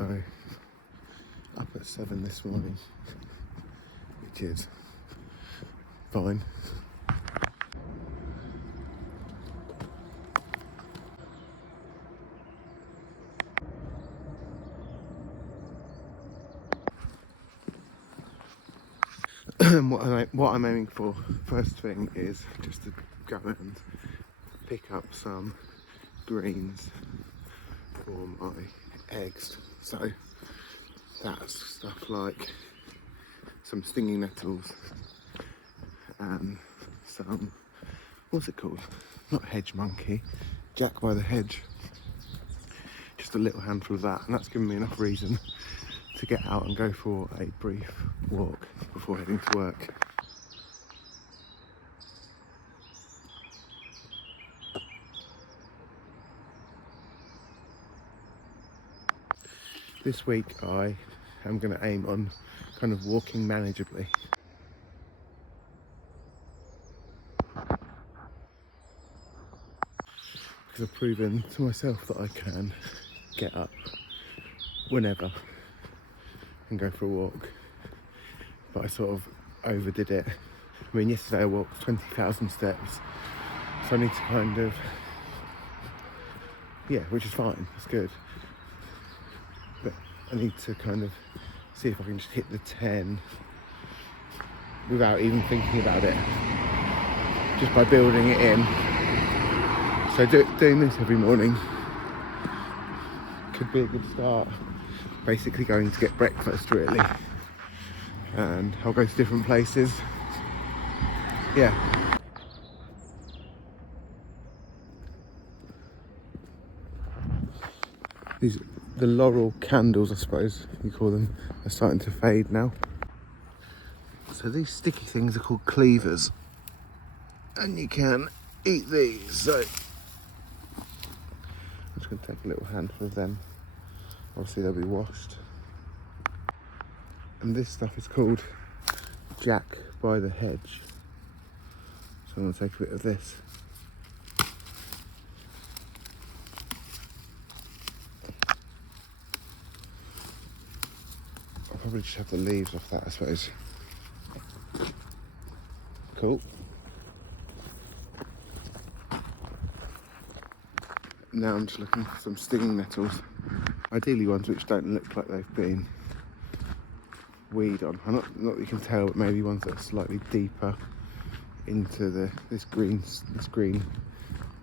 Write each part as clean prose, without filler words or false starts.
So, up at 7 this morning, which is fine. what I'm aiming for first thing is just to go and pick up some greens for my eggs. So that's stuff like some stinging nettles and some, what's it called? Not hedge monkey, jack by the hedge. Just a little handful of that, and that's given me enough reason to get out and go for a brief walk before heading to work. This week I am going to aim on kind of walking manageably. Because I've proven to myself that I can get up whenever and go for a walk. But I sort of overdid it. I mean, yesterday I walked 20,000 steps. So I need to kind of, yeah, which is fine, it's good. But I need to kind of see if I can just hit the 10 without even thinking about it, just by building it in. So doing this every morning could be a good start. Basically going to get breakfast really, and I'll go to different places. Yeah. The laurel candles, I suppose you call them, are starting to fade now. So these sticky things are called cleavers, and you can eat these. So I'm just going to take a little handful of them. Obviously they'll be washed. And this stuff is called jack by the hedge. So I'm going to take a bit of this. I'll probably just have the leaves off that, I suppose. Cool. Now I'm just looking for some stinging nettles. Ideally ones which don't look like they've been weed on. Not that you can tell, but maybe ones that are slightly deeper into this green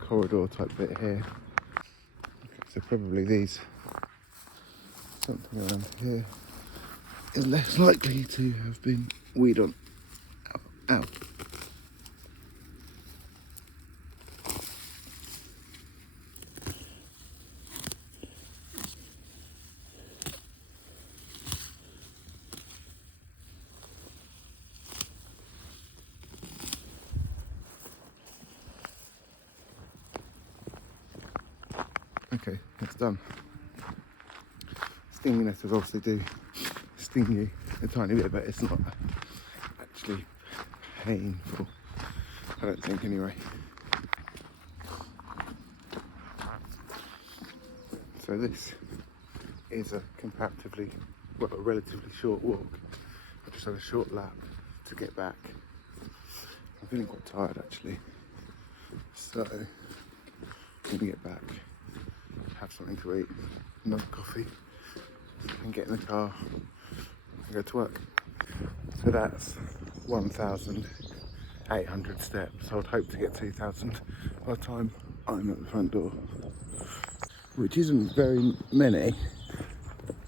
corridor type bit here. Okay, so probably these, something around here is less likely to have been weed on. Ow. Ow. Okay, that's done. Stinging nettles obviously do sting you a tiny bit, but it's not actually painful, I don't think anyway. So this is a relatively short walk. I just had a short lap to get back. I'm feeling quite tired actually, so I'm gonna get back, have something to eat, another coffee, and get in the car and go to work. So that's 1,800 steps. I would hope to get 2,000 by the time I'm at the front door, which isn't very many,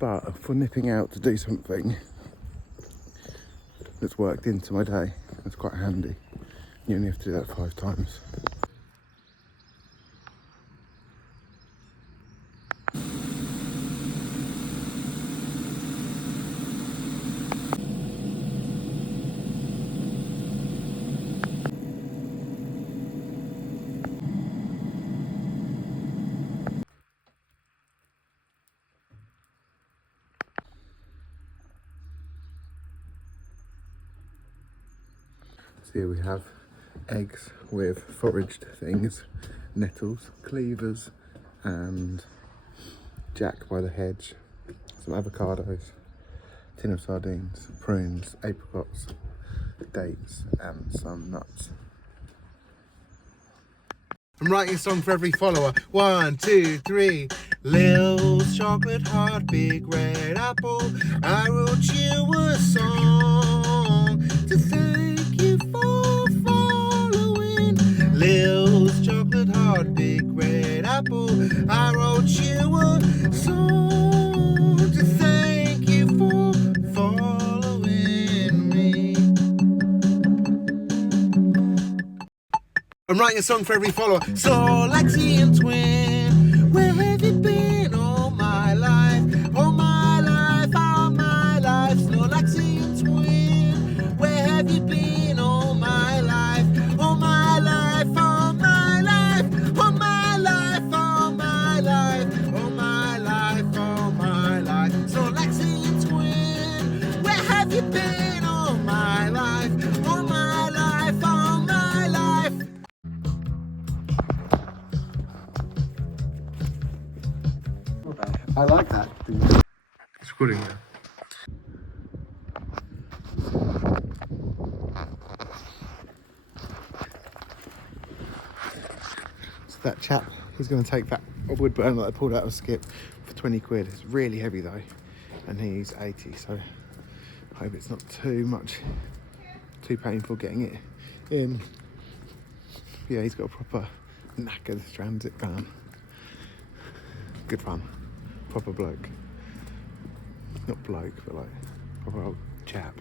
but for nipping out to do something that's worked into my day, that's quite handy. You only have to do that 5 times. So here we have eggs with foraged things, nettles, cleavers and jack by the hedge. some avocados, tin of sardines, prunes, apricots, dates, and some nuts. I'm writing a song for every follower. 1, 2, 3. Lil's chocolate heart, big red apple. I wrote you a song to thank you for following. Lil's chocolate heart, big red apple. I wrote you a song to thank you for following me. I'm writing a song for every follower. So Lexi and Twin, where have you been all my life? All my life, all my life. So Lexi and Twin, where have you been all my life? All my life, all my life. All my life, all my life. All my life, all my life. So Lexi and Twin, where have you been all my life? All my life, all my life. I like that. It's recording now. So that chap, he's going to take that wood burner that I pulled out of Skip for 20 quid. It's really heavy though, and he's 80, so I hope it's not too painful getting it in. Yeah, he's got a proper knackered transit van. Good fun. Proper bloke. Not bloke, but like proper old chap.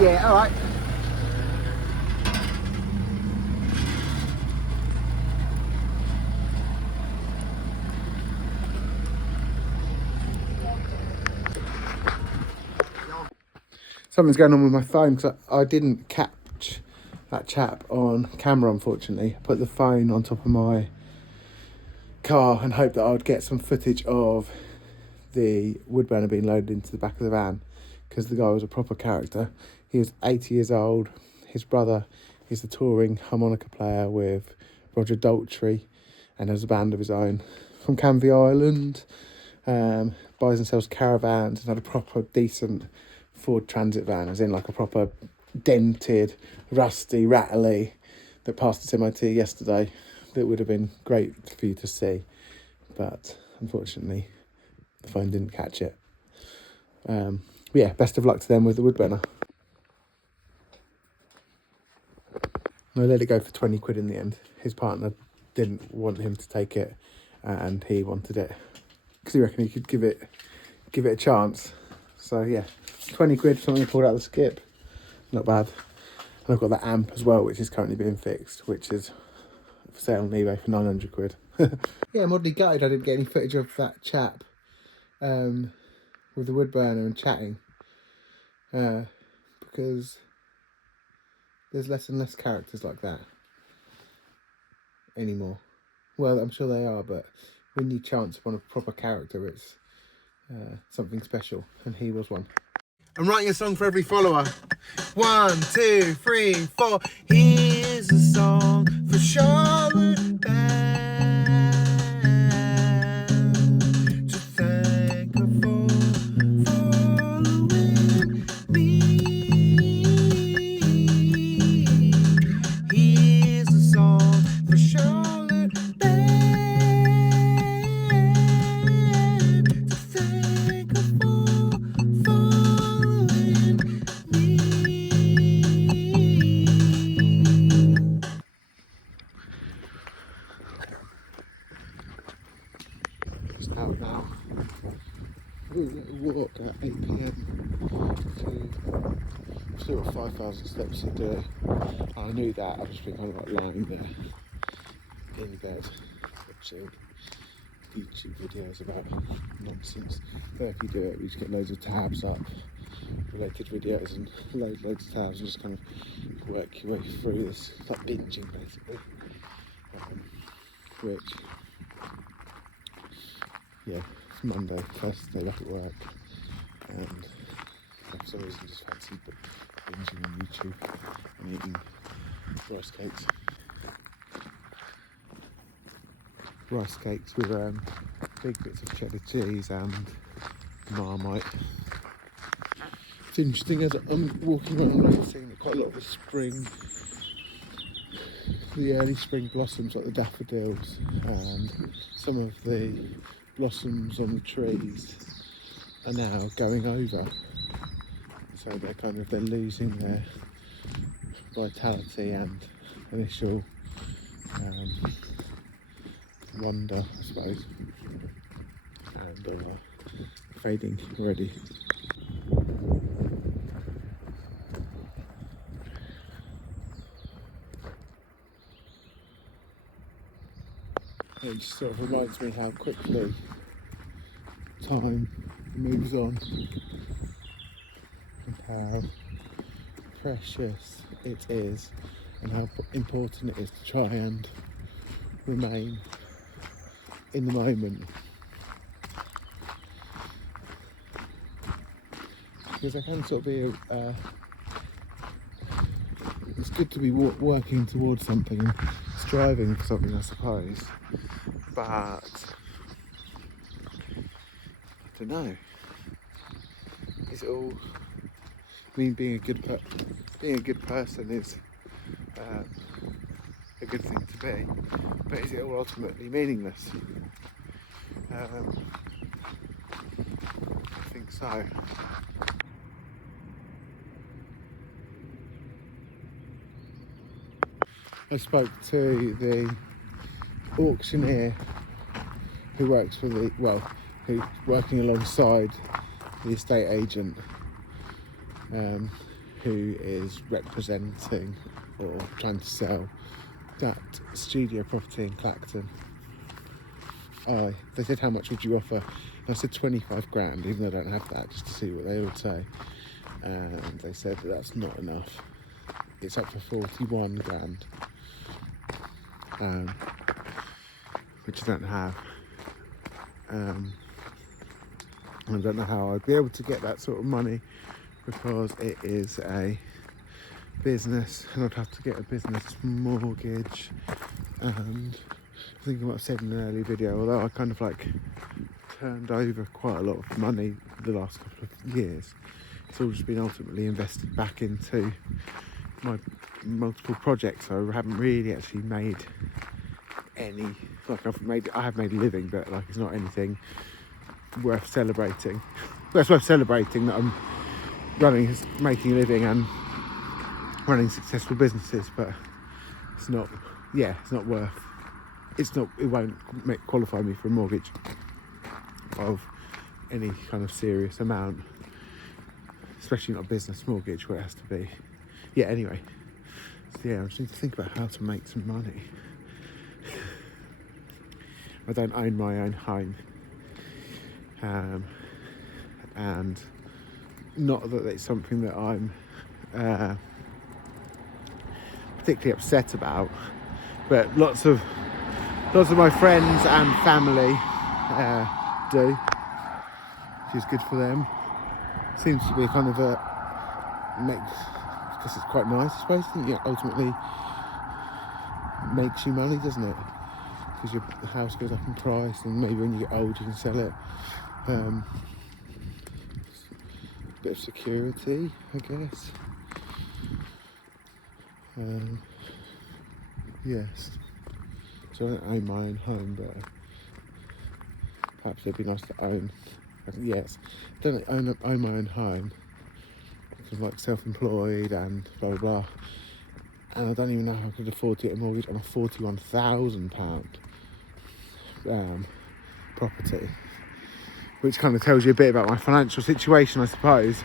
Yeah, all right. Something's going on with my phone because I didn't catch that chap on camera, unfortunately. I put the phone on top of my car and hoped that I would get some footage of the wood burner being loaded into the back of the van, because the guy was a proper character. He was 80 years old. His brother is the touring harmonica player with Roger Daltrey and has a band of his own from Canvey Island. Buys and sells caravans and had a proper decent Ford Transit van, as in like a proper dented, rusty, rattly, that passed its MOT yesterday. That would have been great for you to see, but unfortunately the phone didn't catch it. Yeah, best of luck to them with the wood burner. I let it go for 20 quid in the end. His partner didn't want him to take it, and he wanted it because he reckoned he could give it a chance. So yeah, 20 quid for something I pulled out of the Skip. Not bad. And I've got that amp as well, which is currently being fixed, which is for sale on eBay for 900 quid. Yeah, I'm oddly gutted I didn't get any footage of that chap with the wood burner and chatting, because there's less and less characters like that anymore. Well, I'm sure they are, but when you chance upon a proper character, it's something special, and he was one. I'm writing a song for every follower. 1, 2, 3, 4. Here's a song for Charlotte Band to thank her for following me. Here's a song for Charlotte Band to thank her for following me. It's out now. We'll walk at 8 PM. I've still got 5,000 steps to do. I knew that. I just been kind of like lying there in bed watching YouTube videos about nonsense. So if you do it, you just get loads of tabs up, related videos, and loads of tabs, and just kind of work your way through this. It's like binging basically. Which, yeah, it's Monday, first day back at work, and for some reason just fancy binging on YouTube and eating rice cakes. Rice cakes with big bits of cheddar cheese and Marmite. It's interesting, as I'm walking around, I'm seeing quite a lot of the early spring blossoms, like the daffodils, and some of the blossoms on the trees are now going over. So they're losing their vitality and initial wonder, I suppose, and fading already. It just sort of reminds me how quickly time moves on and how precious it is and how important it is to try and remain in the moment. Because I can sort of be it's good to be working towards something and striving for something, I suppose, but I don't know, is it all, I mean, being a good person is a good thing to be, but is it all ultimately meaningless? I think so. I spoke to the auctioneer who works for who's working alongside the estate agent, who is representing or trying to sell that studio property in Clacton. They said, how much would you offer? And I said 25 grand, even though I don't have that, just to see what they would say. And they said that that's not enough. It's up for 41 grand. Which I don't have. I don't know how I'd be able to get that sort of money, because it is a business and I'd have to get a business mortgage, and I think I might have said in an early video, although I kind of turned over quite a lot of money the last couple of years, it's all just been ultimately invested back into my multiple projects, so I haven't really actually made any, I have made a living, but it's not anything worth celebrating. Well, it's worth celebrating that I'm making a living and running successful businesses, but it won't qualify me for a mortgage of any kind of serious amount, especially not a business mortgage where it has to be. Anyway, so I just need to think about how to make some money. I don't own my own home, and not that it's something that I'm particularly upset about, but lots of my friends and family do, which is good for them. Seems to be kind of because it's quite nice, I suppose. I think it ultimately makes you money, doesn't it? Because your house goes up in price, and maybe when you get old you can sell it. A bit of security, I guess. Yes. So I don't own my own home, but perhaps it'd be nice to own. Yes, I don't own my own home. I'm self-employed and blah blah blah, and I don't even know how I could afford to get a mortgage on a £41,000 property, which kind of tells you a bit about my financial situation, I suppose.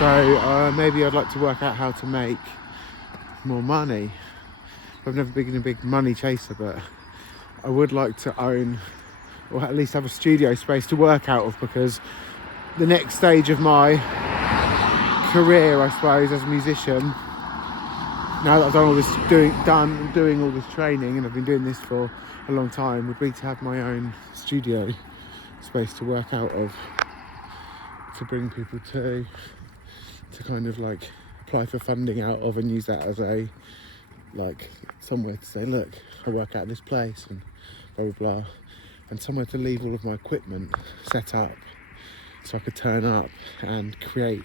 So maybe I'd like to work out how to make more money. I've never been a big money chaser, but I would like to own, or at least have a studio space to work out of, because the next stage of my career, I suppose, as a musician, now that I've done all this doing all this training, and I've been doing this for a long time, would be to have my own studio space to work out of, to bring people to kind of like apply for funding out of, and use that as a like somewhere to say, look, I work out of this place and blah blah blah, and somewhere to leave all of my equipment set up so I could turn up and create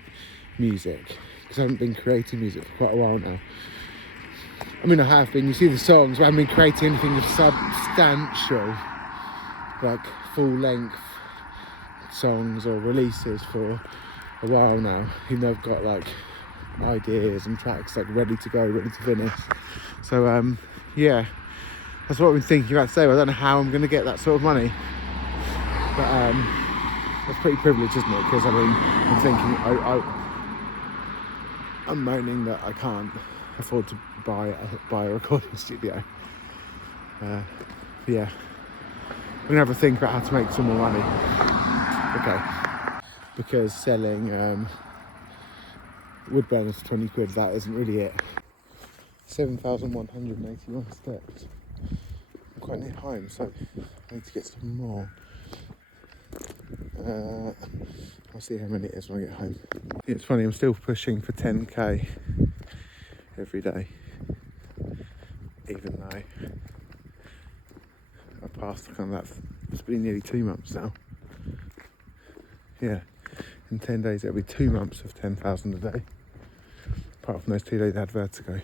music, because I haven't been creating music for quite a while now. I mean, I have been, you see the songs, but I haven't been creating anything substantial, like full-length songs or releases for a while now, even though I've got like ideas and tracks like ready to go, ready to finish. So yeah, that's what I've been thinking about today. I don't know how I'm going to get that sort of money, but that's pretty privileged, isn't it? Because I mean, I'm thinking I'm moaning that I can't afford to buy a recording studio. Yeah, I'm gonna have a think about how to make some more money. Okay, because selling wood burners for 20 quid, that isn't really it. 7,181 steps. I'm quite near home, so I need to get some more. I'll see how many it is when I get home. It's funny, I'm still pushing for 10k every day, even though I passed kind of that. It's been nearly 2 months now. Yeah, in 10 days it'll be 2 months of 10,000 a day. Apart from those 2 days I had vertigo.